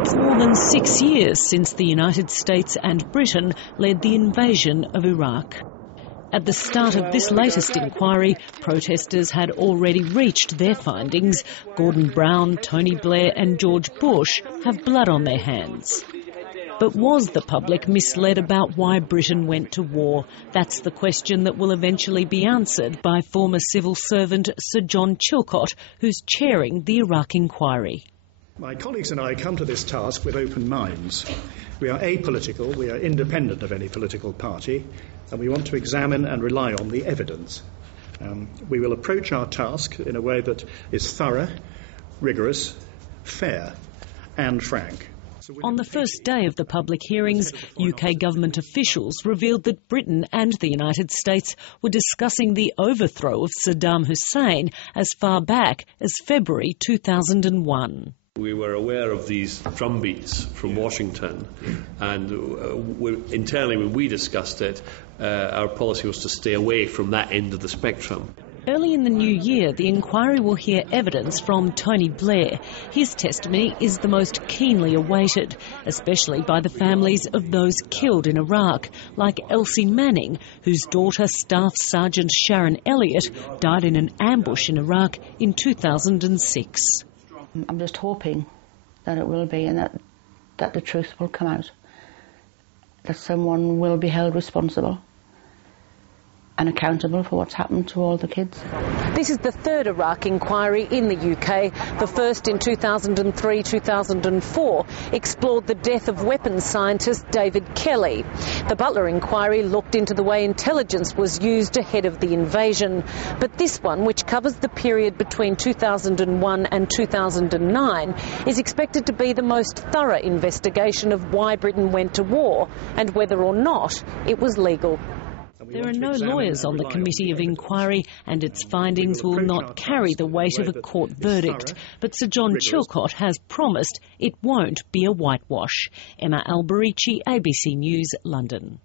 It's more than 6 years since the United States and Britain led the invasion of Iraq. At the start of this latest inquiry, protesters had already reached their findings. Gordon Brown, Tony Blair and George Bush have blood on their hands. But was the public misled about why Britain went to war? That's the question that will eventually be answered by former civil servant Sir John Chilcot, who's chairing the Iraq inquiry. My colleagues and I come to this task with open minds. We are apolitical, we are independent of any political party, and we want to examine and rely on the evidence. We will approach our task in a way that is thorough, rigorous, fair and frank. On the first day of the public hearings, UK government officials revealed that Britain and the United States were discussing the overthrow of Saddam Hussein as far back as February 2001. We were aware of these drumbeats from Washington, and internally when we discussed it, our policy was to stay away from that end of the spectrum. Early in the new year, the inquiry will hear evidence from Tony Blair. His testimony is the most keenly awaited, especially by the families of those killed in Iraq, like Elsie Manning, whose daughter, Staff Sergeant Sharon Elliott, died in an ambush in Iraq in 2006. I'm just hoping that it will be, and that the truth will come out, that someone will be held responsible and accountable for what's happened to all the kids. This is the third Iraq inquiry in the UK. The first in 2003-2004 explored the death of weapons scientist David Kelly. The Butler inquiry looked into the way intelligence was used ahead of the invasion. But this one, which covers the period between 2001 and 2009, is expected to be the most thorough investigation of why Britain went to war and whether or not it was legal. There are no lawyers on the Committee of Inquiry, and its findings will not carry the weight of a court verdict. But Sir John Chilcot has promised it won't be a whitewash. Emma Alberici, ABC News, London.